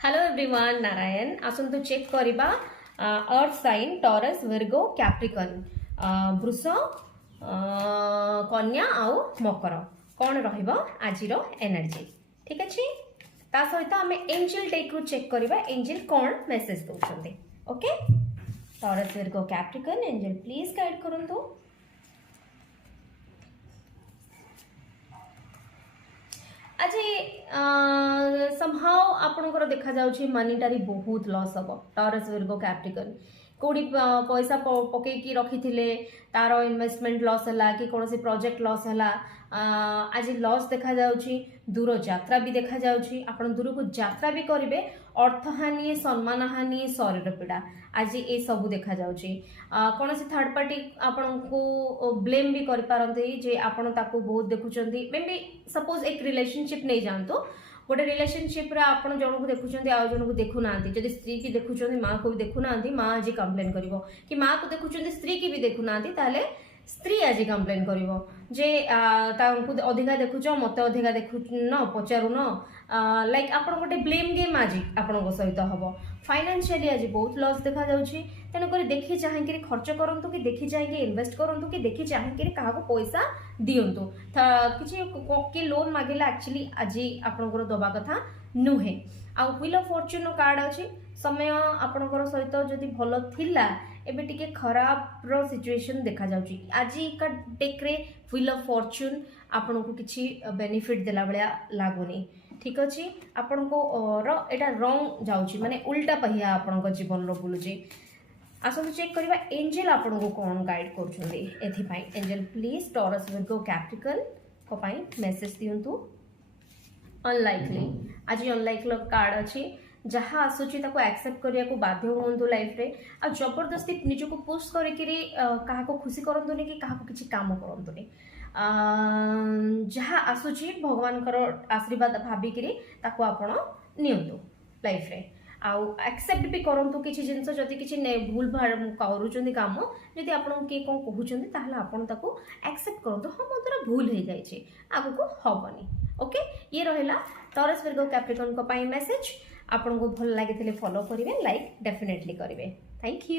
Hello everyone Narayan आसंतु check करबा earth sign Taurus Virgo Capricorn वृष कन्या आउ मकर कौन रहिबो आजिरो एनर्जी ठीक अछि ता सहित आमे एंजल टेक रु चेक करबा एंजल कौन मेसेज दोछन्ते okay Taurus Virgo Capricorn angel please guide करंतु आज समहाउ आपणकर देखा जाउछि मनीटारी बहुत लॉस हम टॉरस वर्गो कैप्रिकॉर्न कोडी पैसा पकईकी रखी तार इन्वेस्टमेंट लॉस है कि कौन प्रोजेक्ट लॉस है आज लॉस देखा जाउछि दूर यात्रा भी देखा जाउछि आपण दूर को यात्रा भी करेंगे अर्थ हानि सम्मान हानि शरीर पीड़ा आज ये सब देखा जाउछि कौन थर्ड पार्टी आपण को ब्लेम भी कर पारंती जे आपण ताको बहुत देखुचंती मे बी सपोज एक रिलेशनशिप नहीं जानतो गोटे रिलेशनशिप रे आपण जन को देखुचंती आ जन को देखु नांती जदि स्त्री की देखुचंती मां को भी देखु नांती मां आज कंप्लेन करिवो कि मां को देखुचंती स्त्री की भी देखु नांती ताले स्त्री आज कंप्लेन करिवो जे तांकु अधिका देखुच मते अधिका देखु न पचारु न लाइक आपण गोटे ब्लेम गेम आज आपण सहित हम फाइनेंशियली आज बहुत लॉस देखा जाउछि तेणुक देखी चाहे खर्च करूँ कि देखी चाहे इन्वेस्ट करूँ कि देखी चाहे क्या पैसा दिंतु कि लोन मागिले एक्चुअली आज आपंकर दबा कथा नुहे आउ व्हील ऑफ फॉर्च्यून कार्ड अच्छी समय आपंकर सहित जदि भल थिला एबे टिके खराब रो सिचुएशन देखा जाउछि आज का डेक रे व्हील ऑफ फॉर्च्यून आपन को किछि बेनिफिट देला बलिया लागुनी ठीक अछि आपन को एटा रॉन्ग जाउछि माने उल्टा पहिया आपन को जीवन रो बुलुछि आसो चेक करबा एंजल आपन को कोन गाइड करछुंदी एथि पई angel please taurus Virgo Capricorn को पई मैसेज दियंतु अनलाइकली आज अनलाइकली कार्ड अछि जहाँ आसूची एक्सेप्ट करने को बाध्य हूँ लाइफ रे आ जबरदस्ती निजको पुश करके खुशी करतुनि कि किसी काम करतुनि जहाँ आसूची भगवान आशीर्वाद भाविकी आपण नियंतु लाइफ रे आउ एक्सेप्ट भी करंतु किसी जिनस जदि किसी भूल करूँ काम जदि आपन किए कौन कहते हैं आपन ताको एक्सेप्ट करंतु हाँ मो द्वारा भूल हो जाए आगु को हबनी ओके ये रहा टॉरस वर्गो कैप्रिकॉर्न को पाई मेसेज आपन को भल लगी फॉलो करेंगे लाइक डेफिनेटली करेंगे थैंक यू।